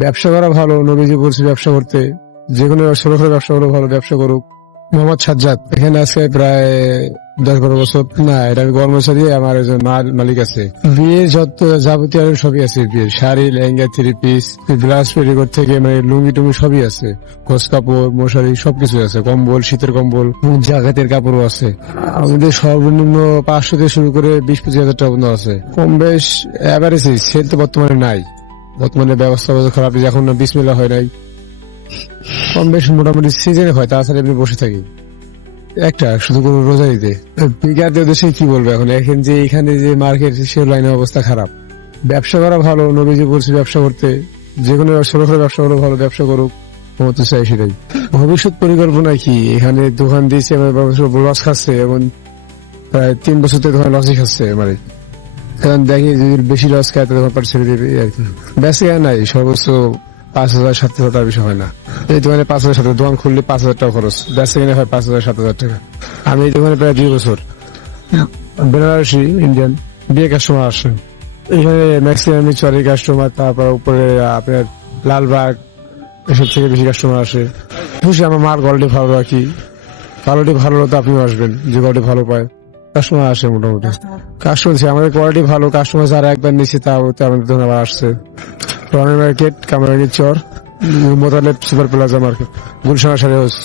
ব্যবসা করা ভালো, নবীজি বলছে ব্যবসা করতে, যে কোনো ছোট করে ব্যবসা হলো ভালো, ব্যবসা করুক। মোহাম্মদ সাজ্জাদ, এখানে আছে প্রায় 10-12 বছর। না, এটা আমি কর্মচারী, আমার একজন মালিক আছে। বিয়ে যত যাবতীয় সবই আছে, বিয়ের শাড়ি, লেহেঙ্গা, 3 পিস, গ্লাস পেরিকোট থেকে মানে লুঙ্গি টুঙ্গি সবই আছে, খোঁজ কাপড়, মশারি সবকিছু আছে, কম্বল, শীতের কম্বল, জাগাতের কাপড়ও আছে। আমাদের সর্বনিম্ন 500 থেকে শুরু করে 20-25 হাজার টাকা পর্যন্ত আছে। কম বেশ এভারেজ, সেল তো বর্তমানে নাই, বর্তমানে ব্যবস্থা খারাপ, এখন না বিসমিল্লাহ হয় নাই। কম বেশ মোটামুটি সিজনে হয়, তাছাড়া এমনি বসে থাকি একটা শুধু কোনো রোজা দিতে। বিজ্ঞানীদের দেশে কি বলবো এখন, এখন যে এখানে যে মার্কেট, সে লাইনের অবস্থা খারাপ। ব্যবসা করা ভালো, নবীজি বলছে ব্যবসা করতে, যে কোনো ছোট করে ব্যবসা হলো ভালো, ব্যবসা করুক। ক্ষমতা চাই সেটাই। ভবিষ্যৎ পরিকল্পনা কি, এখানে দোকান দিয়েছে, লস খাচ্ছে, এবং প্রায় 3 বছর থেকে দোকান লসই খাচ্ছে মানে। কারণ দেখি যদি বেশি লস খায় তো দোকান ছেড়ে দেবে আর কি। বেশি নাই, সর্বোচ্চ 5,000-7,000 টাকা বেশি হয় না। এই দোকানে 5,000-7,000, দোকান খুললে 5,000 টাকা খরচ, বেচা কিনে হয় 5,000-7,000 টাকা। আমি এই দোকানে প্রায় 2 বছর। বেনারসি ইন্ডিয়ান বিয়ে কাস্টমার আসে এখানে ম্যাক্সিমাম চরি কাস্টমার, তারপর উপরে আপনার লালবাগ, এসব থেকে বেশি কাস্টমার আসে। খুশি, আমার মাল কোয়ালিটি ভালো রাখি, কোয়ালিটি ভালো হলে তো আপনিও আসবেন, যে কোয়ালিটি ভালো পায়। কাস্টমার আসে মোটামুটি, কাস্টমার আমাদের কোয়ালিটি ভালো, কাস্টমার যারা একবার নিচ্ছে তা আমাদের দোকানে আবার আসছে। Roni market, Kamarhati Char, Motaleb super plaza market, Gulshan sari house.